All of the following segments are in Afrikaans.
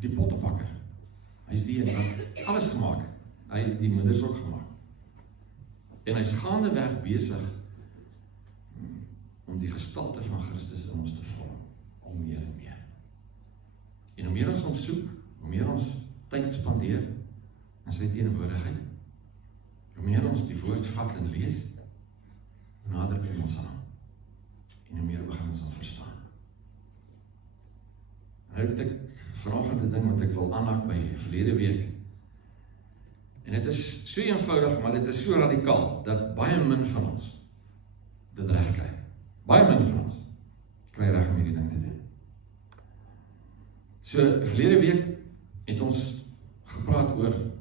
die pottebakker. Hy is die een wat alles gemaak het. Hy het die moeders ook gemaak. En hy is gaandeweg besig om die gestalte van Christus in ons te vorm, al meer en meer. En hoe meer ons hom soek, hoe meer ons tyd spandeer in sy teenwoordigheid, hoe meer ons die woord vat en lees, hoe nader kom ons aan, en hoe meer begin ons aan verstaan. Nou het ek vanoggend 'n ding wat ek wil aanhaak by verlede week, en dit is so eenvoudig, maar dit is so radikaal, dat baie min van ons dit reg kry. Baie min van ons kry reg om hierdie ding te doen. So, verlede week het ons gepraat oor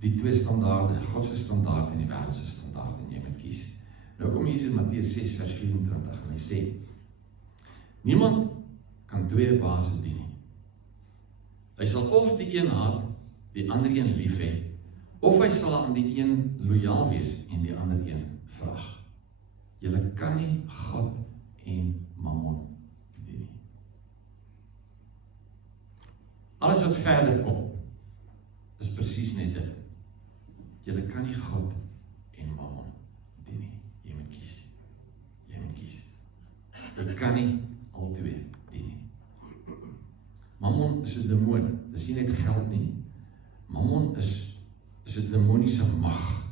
die twee standaarde, God se standaard en die wêreld se standaard, en jy moet kies. Nou kom Jesus in Matteus 6 vers 24 en hy sê, niemand kan twee baase dien nie. Hy sal of die een haat, die ander een lief hê, of hy sal aan die een loyaal wees en die ander een verag. Julle kan nie God en Mammon dien nie. Alles wat verder kom, is presies net dit. Julle kan nie God en Mammon dien nie. Jy moet kies. Jy moet kies. Jy kan nie al twee dien nie. Mammon is 'n demoon. Dis nie net geld nie. Mammon is 'n demoniese mag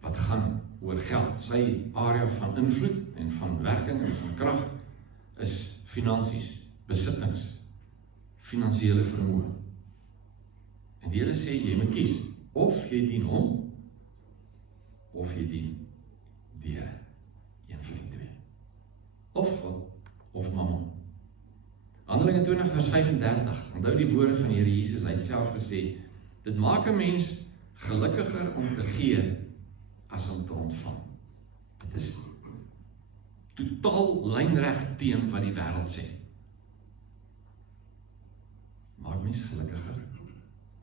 wat gaan oor geld. Sy area van invloed en van werking en van krag is finansies, besittings, finansiële vermoë. En die Here sê, jy moet kies, of jy dien hom, of jy dien die Here, een van die twee. Of God, of Mammon. Handelinge 20 vers 35, onthou die woorde van die Here Jesus, hy het self gesê, dit maak 'n mens gelukkiger om te gee, as om te ontvang. Dit is totaal lynreg teen wat die wêreld sê. Maak mens gelukkiger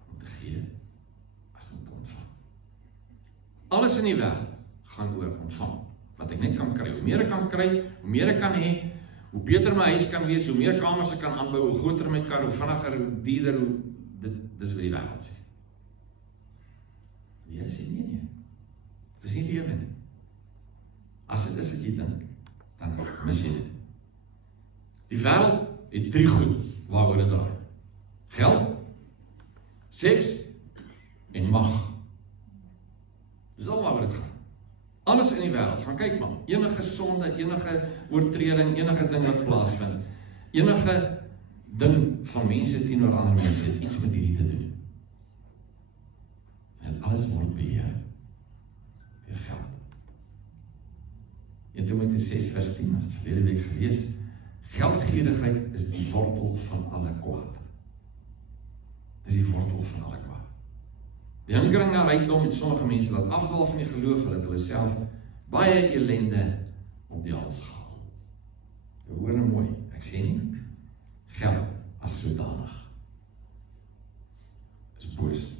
om te gee, as om te ontvang. Alles in die wêreld gaan oor ontvang, wat ek net kan kry. Hoe meer ek kan kry, hoe meer ek kan hê, hoe beter my huis kan wees, hoe meer kamers ek kan aanbou, hoe groter my kar, hoe vinniger, hoe duurder, dis wat die wêreld sê. Die Here sê nee. Dit is nie lewe nie. As dit is wat jy dink, dan mis jy dit. Die wêreld het 3 goed waaroor dit draai. Geld, seks en mag. Dis al waaroor dit gaan. Alles in die wêreld, gaan kyk maar. Enige sonde, enige oortreding, enige ding wat plaasvind, enige ding van mense teenoor ander mense het iets met hierdie te doen. En alles word beheer deur geld. 1 Timoteus 6 vers 10, as het verlede week gelees, geldgierigheid is die wortel van alle kwaad. Dis die wortel van alle kwaad. Die hinkering na rykdom het sommige mense laat afdwaal van die geloof, hulle self baie ellende op die hals gehaal. Hoor nou mooi, ek sê nie, geld as sodanig is boos.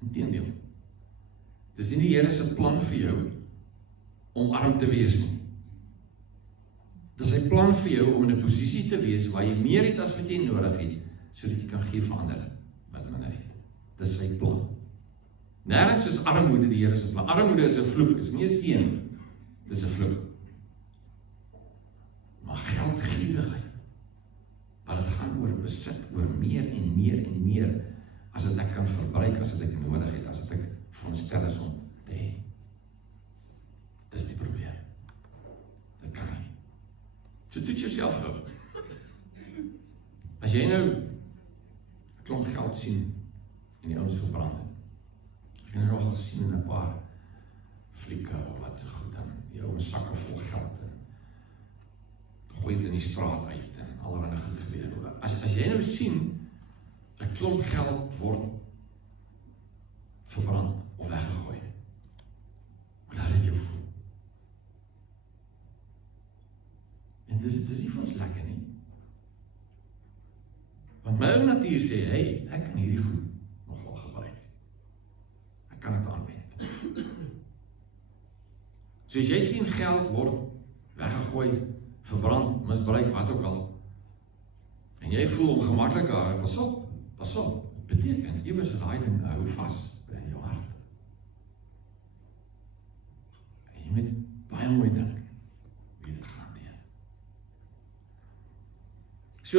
Inteendeel, dis nie die Here se plan vir jou om arm te wees nie. Dis sy plan vir jou om in 'n posisie te wees waar jy meer het as wat jy nodig het, sodat jy kan gee vir ander wat minder het. Dis sy plan. Nêrens is armoede die Here se plan. Armoede is 'n vloek, is nie 'n seën nie. Dis 'n vloek. Maar geldgierigheid, wat dit gaan oor besit, oor meer en meer en meer, as dit ek kan verbruik, as dit ek nodig het, as dit ek veronderstel is om te hê. Dis die probleem. Dit kan nie. So toets jouself gou. As jy nou 'n klomp geld sien en die ouens verbrand het, ek het nog al gesien in 'n paar flieke of wat so goed, dan die ouens sakke vol geld en gooi dit in die straat uit en allerlei goed gebeur. As jy nou sien 'n klomp geld word verbrand of weggegooi, hoe laat dit jou voel? En dis nie vir ons lekker nie. Want my ou natuur sê, hey, ek kan hierdie goed nogal gebruik. Ek kan dit aanwend. So as jy sien geld word weggegooi, verbrand, misbruik, wat ook al, en en jy voel ongemaklik, pas op, beteken, iewers daai ding hou vas in jou hart. En jy moet baie mooi dink, wie dit gaan hanteer. So,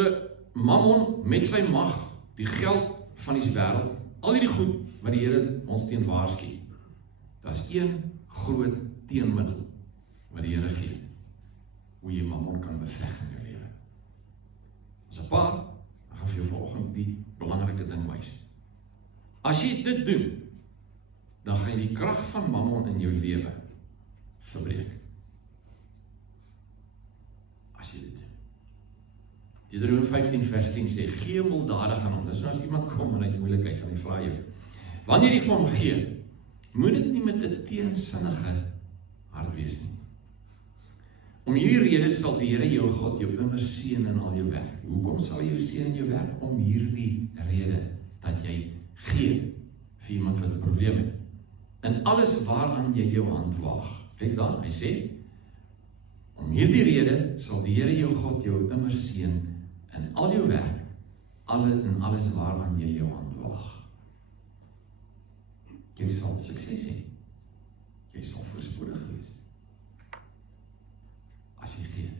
Mammon met sy mag, die geld van die wêreld, al die goed wat die Here ons teen waarsku, dat is een groot teenmiddel wat die Here gee, hoe jy Mammon kan beveg in jou lewe. As 'n pa, dan gaan vir jou vanoggend die belangrike ding wys. As jy dit doen, dan gaan jy die krag van Mammon in jou lewe verbreek. As jy dit doen. Deuteronomium 15 vers 10 sê, gee mildadig aan hom. Dis nou as iemand kom en hy het moeilikheid, dan hy vra jou, wanneer jy vir hom gee, moet dit nie met 'n teensinnige hart wees nie. Om hierdie rede sal die Here jou God jou immer seën in al jou werk. Hoekom sal hy jou seën in jou werk? Om hierdie rede, dat jy gee vir iemand wat 'n probleem het. In alles waaraan jy jou hand waag. Kyk dan, hy sê, om hierdie rede sal die Here jou God jou immer seën in al jou werk, in alles waaraan jy jou hand waag. Jy sal sukses hê. Jy sal voorspoedig wees. As jy gee.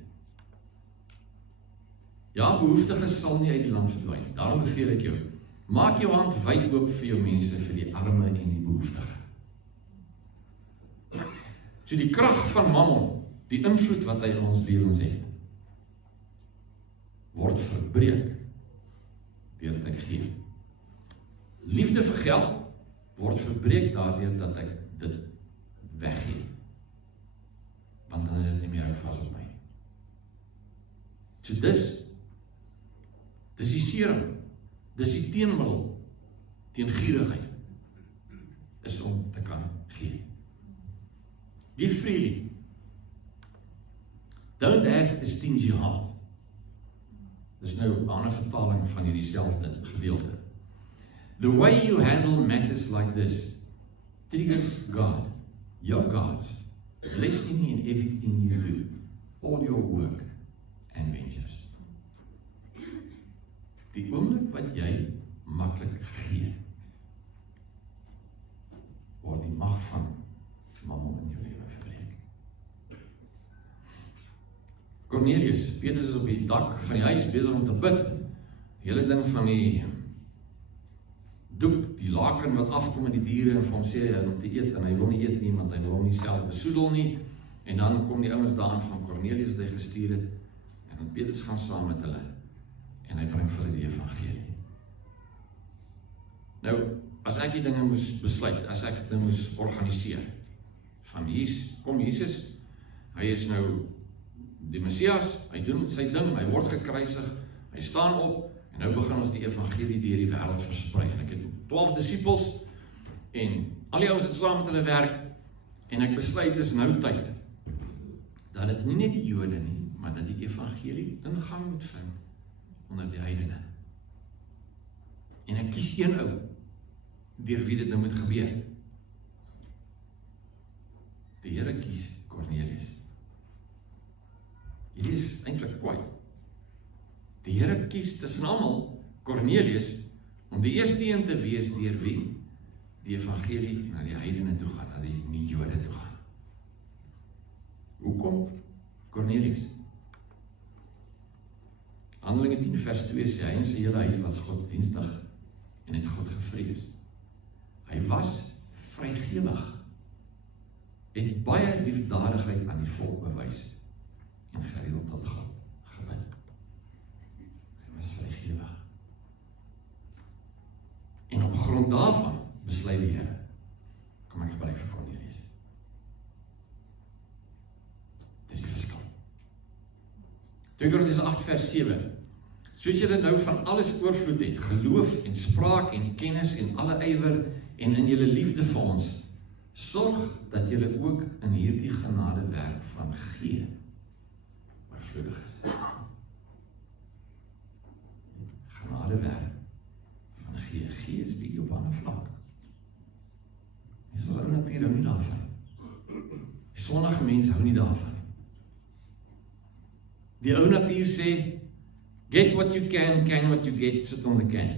Ja, behoeftiges sal nie uit die land verdwyn. Daarom beveel ek jou, maak jou hand wyd oop vir jou mense, vir die arme en die behoeftige. So die krag van Mammon, die invloed wat hy in ons lewens het, word verbreek deurdat ek gee. Liefde vir geld word verbreek daardeur dat ek dit weggee. Want dan het dit nie meer hou vas op my. So dis die serum, dis die teenmiddel teen gierigheid, is om te kan gee. Give freely. Don't have a stingy heart. Dis nou 'n ander vertaling van hierdie selfde gedeelte. The way you handle matters like this triggers God, your God's blessing in everything you do, all your work and ventures. Die oomblik wat jy maklik gee, word die mag van Mammon in jou lewe verbreek. Cornelius, Petrus is op die dak van die huis besig om te bid. Die hele ding van die doek, die laken wat afkom in die diere en vir hom sê om te eet, en hy wil nie eet nie, want hy wil hom nie self besoedel nie. En dan kom die ouens daaraan van Cornelius wat hy gestuur het, en dan Petrus gaan saam met hulle, en hy bring vir hulle die evangelie. Nou, as ek die dinge moes besluit, as ek dit moes organiseer, van kom Jesus, hy is nou die Messias, hy doen sy ding, hy word gekruisig, hy staan op, en nou begin ons die evangelie deur die wêreld versprei. En ek het 12 disippels, en al die ouens het saam met hulle werk, en ek besluit dis nou tyd, dat dit nie net die Jode nie, maar dat die evangelie ingang moet vind, onder die heidene. En ek kies een ou, deur wie dit nou moet gebeur. Die Here kies Cornelius. Hierdie is eintlik kwaai. Die Here kies tussen almal Cornelius om die eerste een te wees deur wie die evangelie na die heidene toe gaan, na die nie-Jode toe gaan. Hoekom Cornelius? Handelinge 10 vers 2 sê, hy en sy hele huis was godsdienstig en het God gevrees. Hy was vrygewig, het baie liefdadigheid aan die volk bewys en gereeld tot God gebid. Hy was vrygewig. En op grond daarvan besluit die Here, kom ek gebruik vir Cornelius. Dis die verskil. 2 Korintiërs 8 vers 7. Soos julle nou van alles oorvloed het, geloof en spraak en kennis en alle ywer en in julle liefde vir ons, sorg dat julle ook in hierdie genade werk van gee oorvloedig is. Genade werk van gee is bietjie op 'n ander vlak. Die sondige natuur hou nie daarvan. Die sondige mense hou nie daarvan. Die ou natuur sê, Get what you can what you get, sit on the can.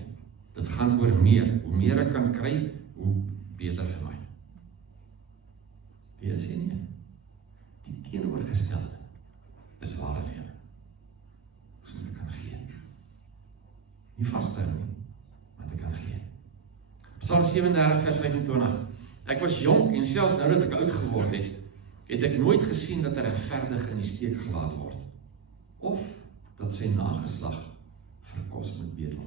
Dit gaan oor meer. Hoe meer ek kan kry, hoe beter vir my. Die Here sê nie. Die teenoorgestelde is ware lewe. Ons moet kan gee. Nie vasstou nie, maar te kan gee. Psalm 37 vers 25. Ek was jonk en selfs nou dat ek oud geword het ek nooit gesien dat 'n regverdige in die steek gelaat word, of dat sy nageslag vir kos moet bedel.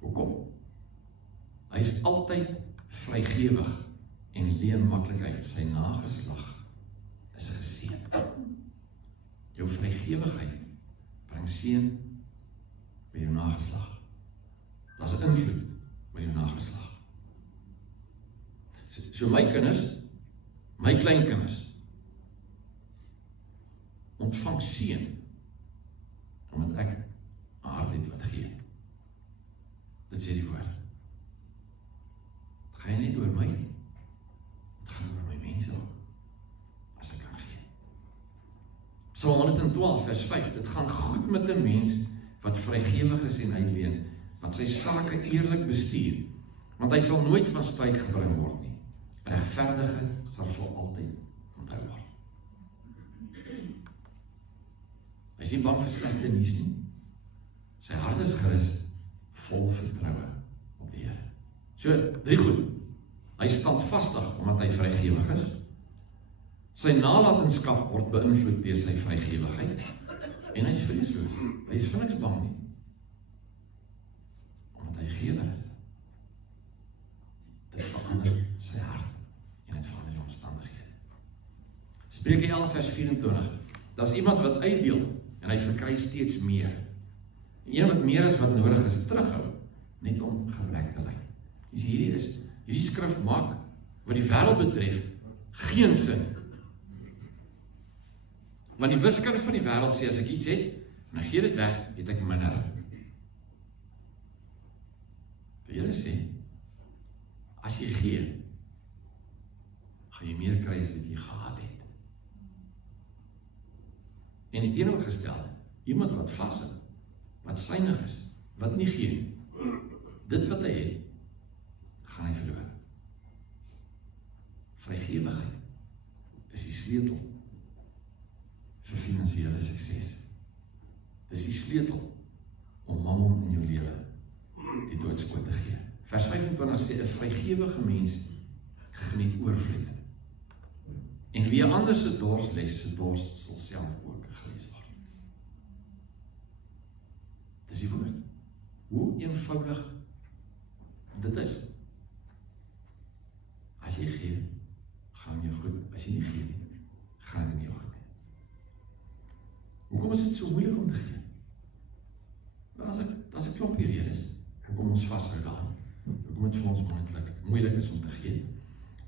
Hoekom? Hy is altyd vrygewig en leen maklikheid. Sy nageslag is geseën. Jou vrygewigheid bring seën by jou nageslag. Daar's 'n invloed by jou nageslag. So my kinders, my kleinkinders, ontvang seën, omdat ek 'n hart het wat gee. Dit sê die woord. Het gaan nie oor my nie. Het gaan oor my mense ook, as ek kan gee. Psalm 112 vers 5, dit gaan goed met 'n mens wat vrygewig is en uitleen, wat sy sake eerlik bestuur, want hy sal nooit van stryd gebring word nie. Regverdige sal vir altyd onthou word. Hy is nie bang vir slegte nuus nie. Sy hart is gerus, vol vertroue op die Here. So, 3 goed. Hy is standvastig omdat hy vrygewig is. Sy nalatenskap word beïnvloed deur sy vrygewigheid. En hy is vreesloos. Hy is vir niks bang nie. Omdat hy gewer is. Dit verander sy hart en dit verander die omstandighede. Spreuke 11 vers 24. Daar's iemand wat uitdeel en hy verkry steeds meer. Een wat meer as wat nodig is, terughou, net om gebrek te ly. Dus hierdie skrif maak, wat die wêreld betref, geen sin. Want die wiskunde van die wêreld sê, as ek iets het, en ek gee dit weg, het ek minder. Die Here sê, as jy gee, gaan jy meer kry as wat jy gehad het. En die teenoorgestelde, iemand wat vashou, wat synig is, wat nie gee, dit wat hy het, gaan hy verloor. Vrygewigheid is die sleutel vir finansiële sukses. Dis die sleutel om mammon in jou lewe die doodskoot te gee. Vers 25 sê, 'n vrygewige mens geniet oorvloed. En wie ander se dors les, se dors sal self ook geles word. Dis die woord. Hoe eenvoudig dit is. As jy gee, gaan jy goed. As jy nie gee, gaan jy nie goed. Hoekom is dit so moeilik om te gee? As ek klop hier is, hoekom ons vashou daaraan? Hoekom dit vir ons moeilik is om te gee?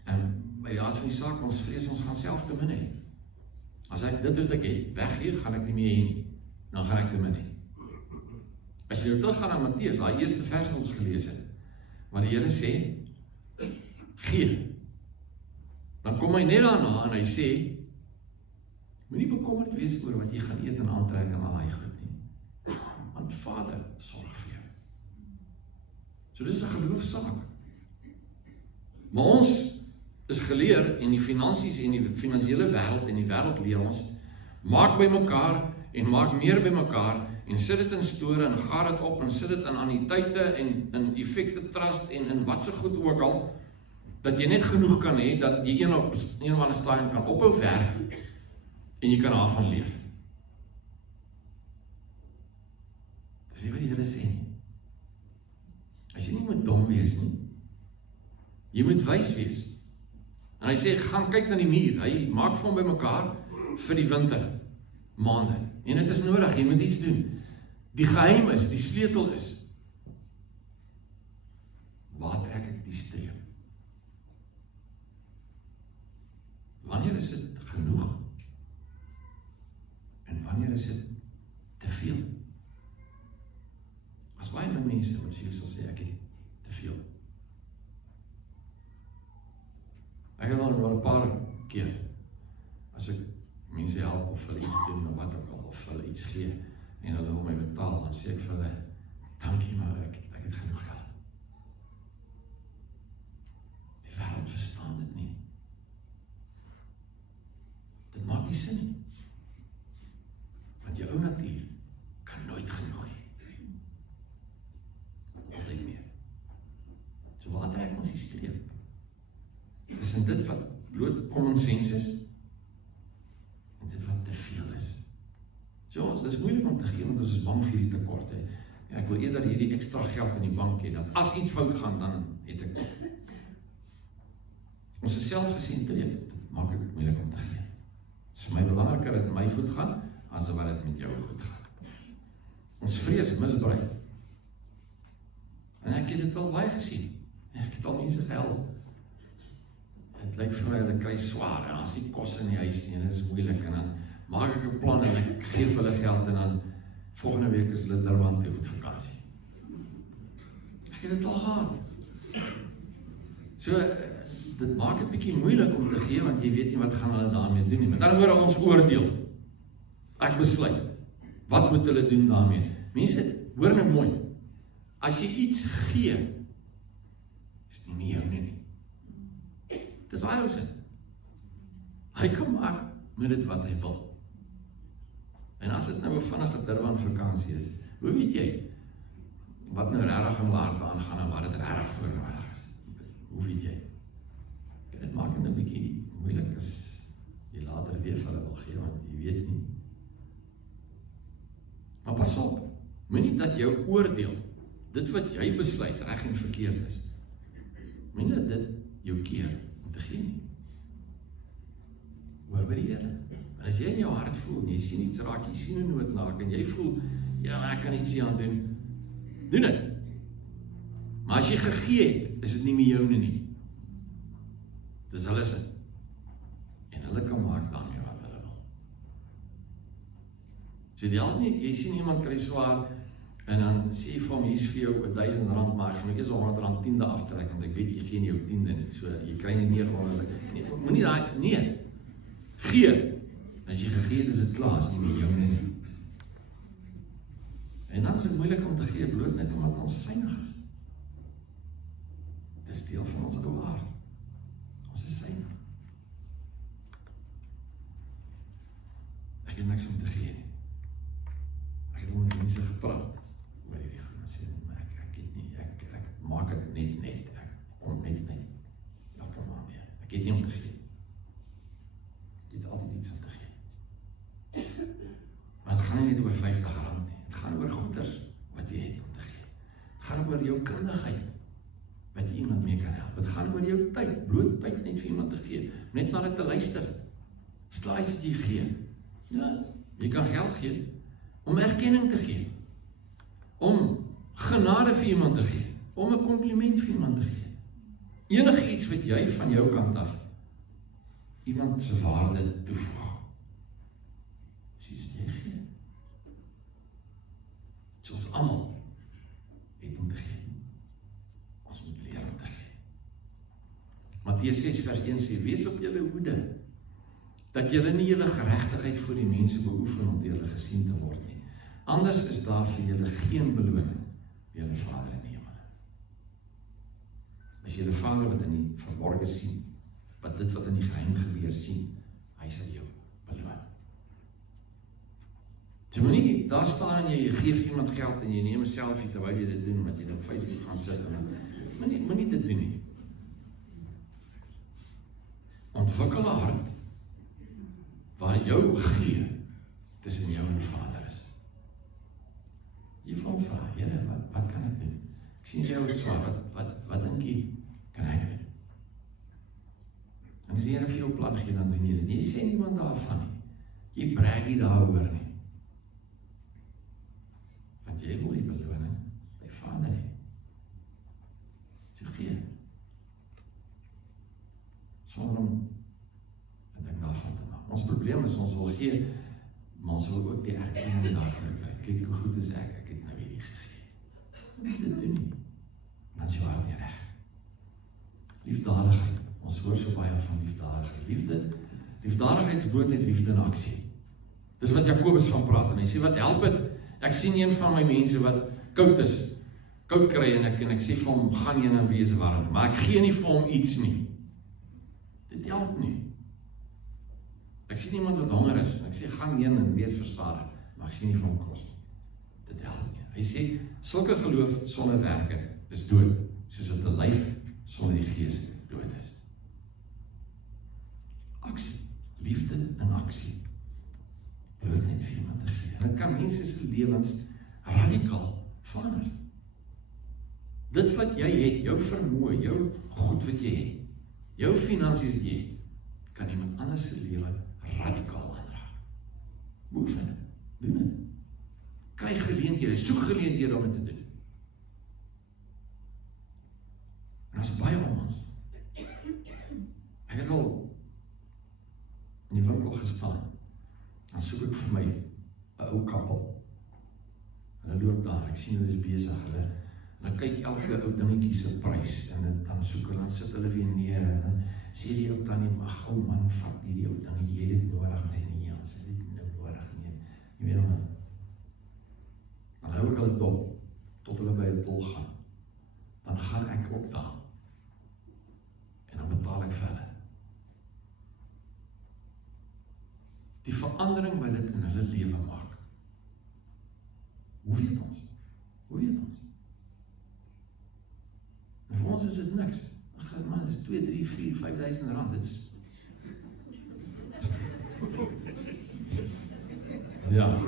En by die aard van die saak, ons vrees ons gaan self te min hê. As ek dit wat ek het, weggee, gaan ek nie meer hê nie. Dan gaan ek te min hê. As jy nou terug gaan na Matteus, daai eerste vers wat ons gelees het, waar die Here sê, gee. Dan kom hy net daarna en hy sê, moenie bekommerd wees oor wat jy gaan eet en aantrek en al die goed nie. Want Vader sorg vir jou. So dis 'n geloofsaak. Maar ons is geleer en die finansies en die finansiële wêreld en die wêreld leer ons, maak by mekaar en maak meer by mekaar en sit dit in store en gaar dit op en sit dit in anniteite en in effekte trust en in wat so goed ook al, dat jy net genoeg kan hê, dat jy een of ander stadium kan ophou werk en jy kan daarvan leef. Dis nie wat die Here sê nie. As jy nie moet dom wees nie, jy moet wys wees. En hy sê, gaan kyk na die muur, hy maak vir hom by mekaar vir die winter maande. En dit is nodig, jy moet iets doen. Die geheim is, die sleutel is, waar trek ek die streep? Wanneer is dit genoeg? En wanneer is dit te veel? As baie my mense wat vir jou sal sê, ek het te veel. Ek het al 'n paar keer, as ek mense help of hulle iets doen of wat ook al, of hulle iets gee en hulle wil my betaal, dan sê ek vir hulle, dankie maar ek het genoeg geld. Die wêreld verstaan dit nie. Dit maak nie sin nie. Want jou natuur kan nooit genoeg hê. Altyd meer. So waar trek ons die streep? Dis in dit wat bloot common sense is en dit wat te veel is. So, dit is moeilik om te gee, want ons is bang vir die tekorte. Ja, ek wil eerder hierdie ekstra geld in die bank hê, dat as iets fout gaan, dan het ek dit. Ons is selfgesentreerd, dit maak dit moeilik om te gee. Het is vir my belangriker dat my goed gaan, as wat dit met jou goed gaan. Ons vrees misbruik. En ek het dit al baie gesien. Ek het al mense gehelp. Het lyk vir my, hulle kry swaar, en as die kos in die huis nie, en dit is moeilik, en dan maak ek 'n plan, en ek geef hulle geld, en dan volgende week is hulle Durban toe met vakansie. Ek het dit al gehad. So, dit maak het bietjie moeilik om te gee, want jy weet nie wat gaan hulle daarmee doen nie. Met ander woorde, ons oordeel. Ek besluit, wat moet hulle doen daarmee? Mense, hoor nou mooi, as jy iets gee, is nie meer joune nie. Dit is hy ousin. Hy kan maak met dit wat hy wil. En as dit nou 'n vinnige Durban vakansie is, hoe weet jy wat nou regtig in harte aangaan en wat dit regtig voornodig is? Hoe weet jy? Dit maak het 'n bietjie moeilik as jy later weer vir hulle wil gee, want jy weet nie. Maar pas op, moenie dat jou oordeel, dit wat jy besluit, reg en verkeerd is, moenie dat dit jou keer om te gee nie. Hoor by die Here. En as jy in jou hart voel, en jy sien iets raak, jy sien 'n nood raak, en jy voel, ja, ek kan iets hier aan doen, doen dit. Maar as jy gegee het, is dit nie meer joune nie. Dis hulle se. En hulle kan maak daarmee wat hulle wil. So die al nie, jy sien iemand kry swaar, en dan sê jy vir hom, hier is vir jou R1000, maar ek gaan eers R100 10de aftrek, want ek weet jy gee nie jou 10de nie, so jy kry nie meer onder, nee, moenie daai, nee, gee. As jy gegee het, is dit klaar, is nie meer joune nie. En dan is dit moeilik om te gee, bloot net omdat ons synig is. Dit is deel van ons ou hart. Ons is synig. Ek het niks om te gee nie. Ek het met mense gepraat oor hierdie goed, en sê, maar ek het nie, ek maak het net, ek kom net, elke maand weer. Ek het nie om te gee. Ek het altyd iets om te gee. Maar het gaan nie net oor R50 nie, het gaan oor goeders wat jy het om te gee. Het gaan oor jou kundigheid, wat jy iemand mee kan help. Het gaan oor jou tyd, bloot tyd net vir iemand te gee, net na dit te luister. Slaai as jy gee. Ja, jy kan geld gee, om erkenning te gee, om genade vir iemand te gee, om 'n kompliment vir iemand te gee. Enige iets wat jy van jou kant af, iemand se waarde toevoeg. Dis iets wat jy gee. So ons almal het om te gee. Ons moet leer om te gee. Matteus 6 vers 1 sê, wees op julle hoede, dat julle nie julle geregtigheid voor die mense beoefen om deur hulle gesien te word nie. Anders is daar vir julle geen beloning by julle Vader in die hemel. As julle Vader wat in die verborge sien, wat dit wat in die geheim gebeur sien, hy sal jou beloon. So moenie, daar staan en jy gee vir iemand geld en jy neem 'n selfie terwyl jy dit doen, wat jy op Facebook gaan sit en moenie dit doen nie. Ontwikkel 'n hart waar jou gee tussen jou en Vader is. Jy vir hom vra, Here, wat kan ek doen? Ek sien jou het swaar, wat dink jy kan ek doen? En as die Here vir jou plan gee, dan doen jy dit. Jy sê niemand daarvan nie. Jy brag nie daaroor nie. Want jy wil die beloning by Vader hê. So gee. Sonder om 'n ding daarvan te maak. Ons probleem is, ons wil gee, maar ons wil ook die erkenning daarvan kry. Kyk hoe goed is ek het nou hierdie gegee. Dit doen nie. Dan is jou hart nie reg. Liefdadigheid. Ons hoor so baie van liefdadigheid. Liefde Liefdadigheid is bloot net liefde in aksie. Dis wat Jakobus van praat, en hy sê, wat help het? Ek sien een van my mense wat koud is, koud kry, en ek sê vir hom, gaan heen en wees warm, maar ek gee nie vir hom iets nie. Dit help nie. Ek sien iemand wat honger is, en ek sê, gaan heen en wees versadig, maar ek gee nie vir hom kos nie. Dit help nie. Hy sê, sulke geloof sonder werke is dood, soos dat 'n lyf sonder die gees dood is. Aksie, liefde in aksie, bloot net vir iemand te gee. En dit kan mense se lewens radikaal verander. Dit wat jy het, jou vermoë, jou goed wat jy het, jou finansies wat jy het, kan iemand anders se lewe radikaal aanraak. Oefen dit, doen dit. Kry geleenthede, soek geleenthede om dit te doen. En as baie om ons. Ek het al in die winkel gestaan, dan soek ek vir my 'n ou kappel. En dan loop daar, ek sien hulle is besig, hulle, en dan kyk elke ou dingetjie se prys, en dan soek hulle, dan sit hulle weer neer, en dan sê die ou tannie, ag ou man, vat hierdie ou dingetjie, jy het dit nodig, nee, ons het dit nou nodig, nee, jy weet nog, dan hou ek hulle dop, tot hulle by 'n tol gaan, dan gaan ek ook daar, en dan betaal ek vir hulle. Die verandering wat dit in hulle lewe maak. Hoe weet ons? Hoe weet ons? En vir ons is dit niks. Ag man, dit is 2, 3, 4, 5.000 rand. Dit is ja.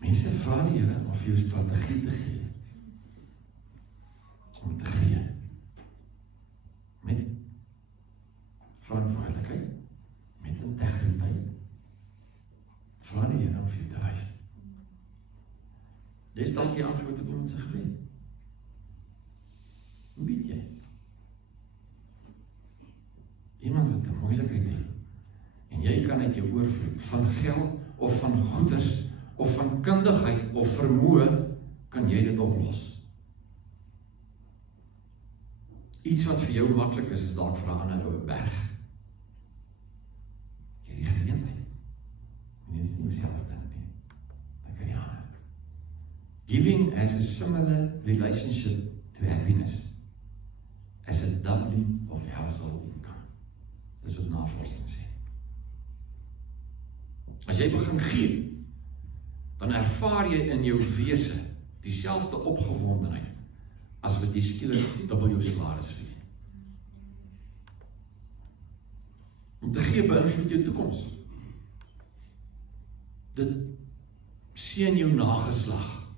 Mense vra die Here om vir jou strategie te gee. Om te gee. Met verantwoordelikheid. Met integriteit. Vra die Here om vir jou te wys. Jy is dalk die antwoord op iemand se gebed. Hoe weet jy? Iemand wat 'n moeilikheid het, en jy kan uit jou oorvloed van geld, of van goederes, of van kundigheid, of vermoë, kan jy dit oplos. Iets wat vir jou maklik is dalk vir 'n ander ou 'n berg. Jy het die geleentheid. En jy het nie myself dink nie. Dan kan jy aan. Giving has a similar relationship to happiness as a doubling of household income. Dis wat navorsing sê. As jy begin gee, dan ervaar jy in jou wese dieselfde opgewondenheid as wat jy skielik dubbel jou salaris gee. Om te gee beïnvloed jou toekoms. Dit seën jou nageslag.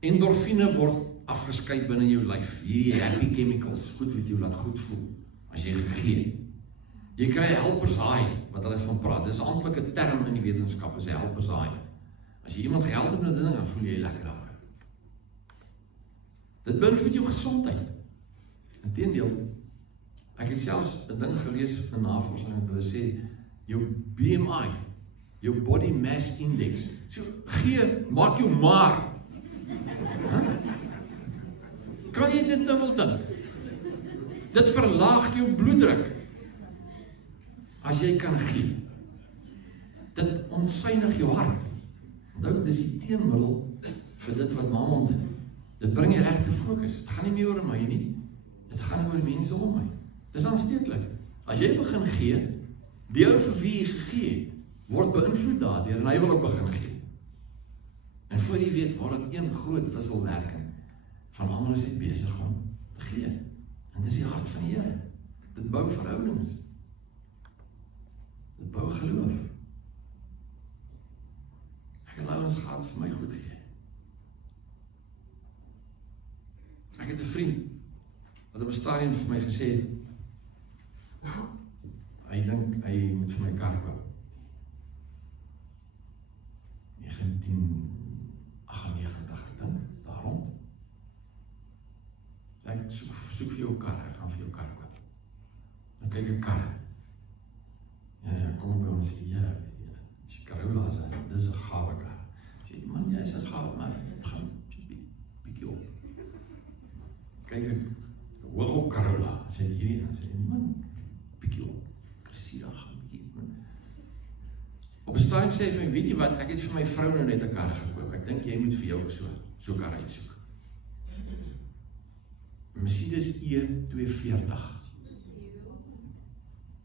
Endorfine word afgeskei binne jou lyf. Hierdie happy chemicals, goed wat jou laat goed voel as jy gegee. Jy kry 'n helpers high, wat hulle van praat. Dis 'n amptelike term in die wetenskap, is 'n helpers high. As jy iemand gehelp het met 'n ding, dan voel jy lekker daaroor. Dit beïnvloed jou gesondheid. Inteendeel, ek het selfs 'n ding gelees in navorsing en hulle sê jou BMI, jou body mass index. So gee, maak jou maar. Kan jy dit nou wel dink? Dit verlaag jou bloeddruk. As jy kan gee. Dit ontsuinig jou hart. Onthou, dis die teenmiddel vir dit wat Mammon doen. Dit bring jy regte fokus. Dit gaan nie meer oor my nie. Dit gaan oor mense om my. Dis aansteeklik. As jy begin gee, die ou vir wie jy gegee het, word beïnvloed daardeur en hy wil ook begin gee. En voor jy weet, word dit een groot wisselwerking van almal is net besig om te gee. En dis die hart van die Here. Dit bou verhoudings. Dit bou geloof. Ek het ouens gehad vir my goed gee. Ek het 'n vriend wat op 'n stadium vir my gesê het, hy dink hy moet vir my kar koop. 1998, ek dink, daar rond. Ek soek vir jou kar, ek gaan vir jou kar koop. Dan kyk ek kar. Ja, kom ek by ons sê, ja, die Corolla is, dis 'n gawe kar. Sê, man, jy is 'n gawe, maar gaan bietjie op. Kyk ek, hoog op Corolla, sê hierdie, sê, man, bietjie daai sê vir my, weet jy wat, ek het vir my vrou nou net 'n kar gekoop. Ek dink jy moet vir jou ook so kar uitsoek. Mercedes E240.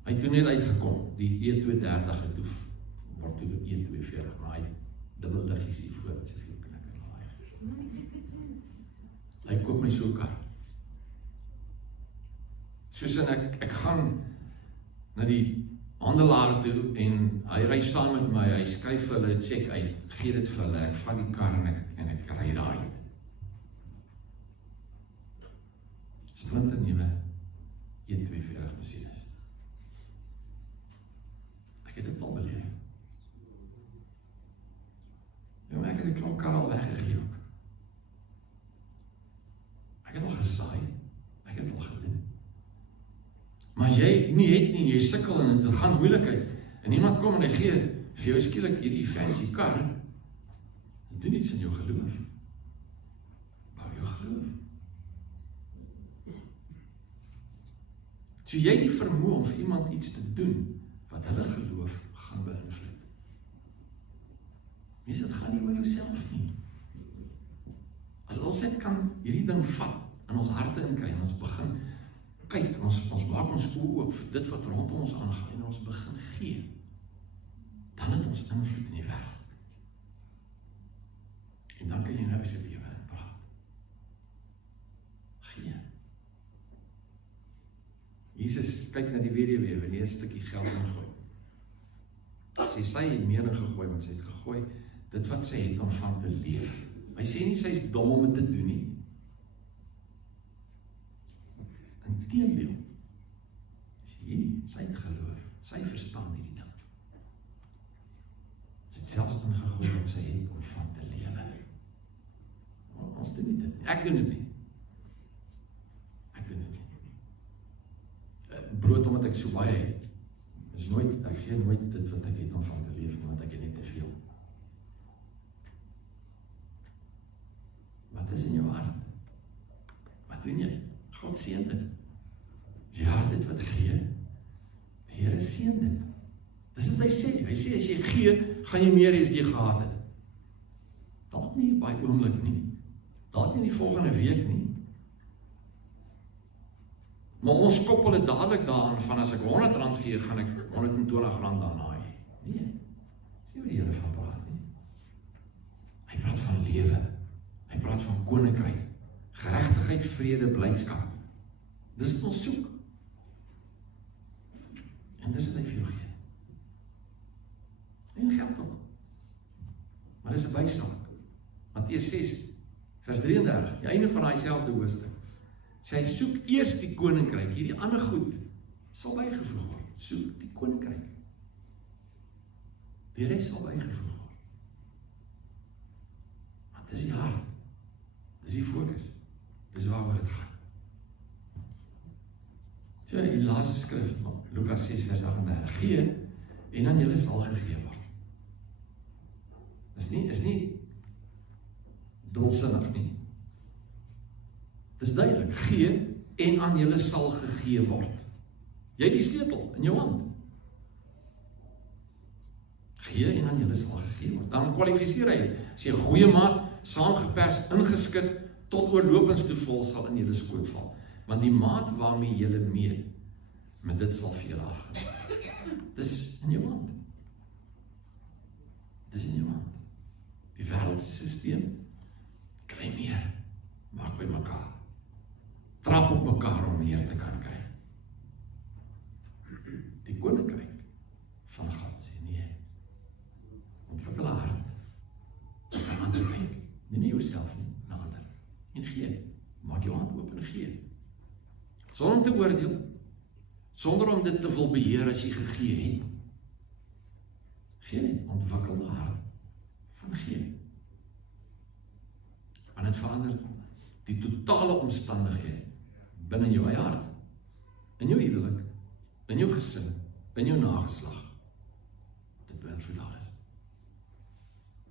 Hy het toe net uitgekom, die E230 het toe word toe E240, maar hy dubbel liggies hier voor, wat sy vir jou knikker laai. Hy koop my so 'n kar. Soos en ek gaan na die handelaar toe en hy ry saam met my, hy skryf vir hulle 'n check uit, gee dit vir hulle, ek vat die kar en ek ry daar uit. Splinter nuwe E240 Mercedes. Ek het dit al beleef. Ja, ek het die klomp kar al weggegee ook. Ek het al gesaai, ek het al gedoen. Maar as jy nie het nie, jy sukkel en dit gaan moeilikheid, en iemand kom en hy gee vir jou skielik hierdie fancy kar, en doen iets in jou geloof. Bou jou geloof. So jy die vermoë om vir iemand iets te doen, wat hulle geloof gaan beïnvloed. Mense, dit gaan nie oor jouself nie. As ons net kan hierdie ding vat, in ons harte inkry, en ons begin kyk, ons maak ons oë oop vir dit wat rondom ons aangaan, en ons begin gee, dan het ons invloed in die wêreld. En dan kan jy nou sy lewe inpraat. Gee. Jesus kyk na die weduwee, wanneer 'n stukkie geld ingooi. Sy het meer in gegooi, want sy het gegooi, dit wat sy het om van te leef. Hy sê nie, sy is dom om dit te doen nie. Inteendeel, sy het geloof, sy verstaan hierdie ding. Sy het selfs ingegooi wat sy het om van te lewe. Ons doen nie dit nie. Ek doen dit nie. Brood omdat ek so baie het, ek gee nooit dit wat ek het om van te leef, want ek het net te veel. Wat is in jou hart? Wat doen jy? God seën dit. As jy hart het wat gee, die Here seën dit. Dis wat hy sê. Hy sê, as jy gee, gaan jy meer as jy gehad het. Dalk nie by oomblik nie. Dalk nie die volgende week nie. Maar ons koppel het dadelik daaraan van, as ek R100 gee, gaan ek R120 daarna hê. Nee, dis nie wat die Here van praat nie. Hy praat van lewe. Hy praat van koninkryk, geregtigheid, vrede, blydskap. Dis wat ons soek. En dis wat hy vir jou gee. En geld ook. Maar dis 'n bysaak. Matteus 6, vers 33, die einde van daai selfde hoofstuk. Sê hy, soek eers die koninkryk, hierdie ander goed sal bygevoeg word. Soek die koninkryk. Die res sal bygevoeg word. Want dis die hart. Dis die fokus. Dis waaroor dit gaan. So, die laaste skrif, Lukas 6 vers 38, gee, en aan julle sal gegee word. Is nie dulsinnig nie. Dis duidelik, gee, en aan julle sal gegee word. Jy het die sleutel in jou hand. Gee, en aan julle sal gegee word. Dan kwalifiseer hy, as jy 'n goeie maat, saamgepers, ingeskit, tot oorlopends toe vol sal in julle skoot val. Want die maat waarmee julle meet, met dit sal vir julle afgeneem. Dis in jou hand. Dis in jou hand. Die wêreldse stelsel kry meer, maak by mekaar. Trap op mekaar om meer te kan kry. Die koninkryk van God sê nee. Ontwikkel 'n hart. Na ander kyk. Nie jouself nie, na ander. En gee. Maak jou hand oop en gee. Sonder om te oordeel. Sonder om dit te wil beheer as jy gegee het. Gee nie, ontwikkel 'n hart van gee. Want het verander die totale omstandighede binne jou eie hart, in jou huwelik, in jou gesin, in jou nageslag. Dit beïnvloed alles.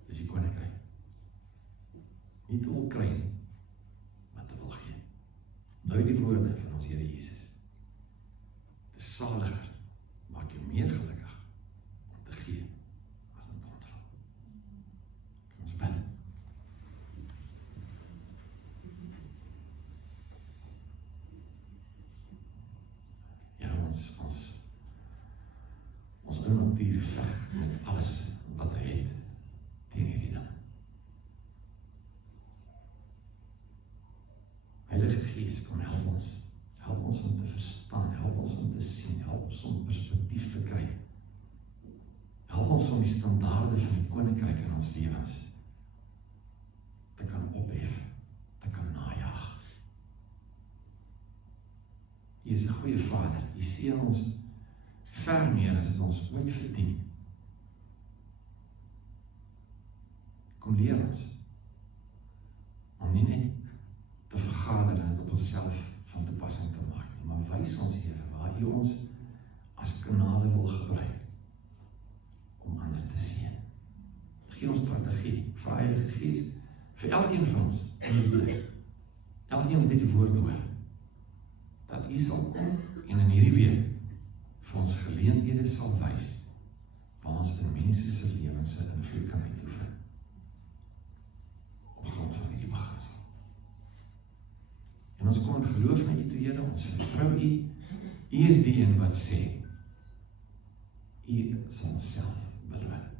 Dis die koninkryk. Nie te wil kry nie, maar te wil gee. Nou die woorde van ons Here Jesus. Dis saliger, maak jou meer gelukkig om te gee as om Gees, kom help ons. Help ons om te verstaan, help ons om te sien, help ons om perspektief te kry. Help ons om die standaarde van die koninkryk in ons lewens te kan ophef, te kan najag. U is 'n goeie Vader, U seën ons ver meer as dit ons ooit verdien. Kom leer ons om nie net te vergader en dit op onsself van toepassing te maak nie, maar wys ons, Here, waar U ons as kanale wil gebruik om ander te sien. Gee ons strategie, vra Heilige Gees, vir elkeen van ons in die lewe. Elkeen wat die woord hoor, dat U sal kom en in hierdie week vir ons geleenthede sal wys waar ons in mense se lewens se invloed kan uitoefen op grond van hierdie beginsel. En ons kom in geloof na U toe, Here, ons vertrou U. U is die een wat sê, U sal self beloon.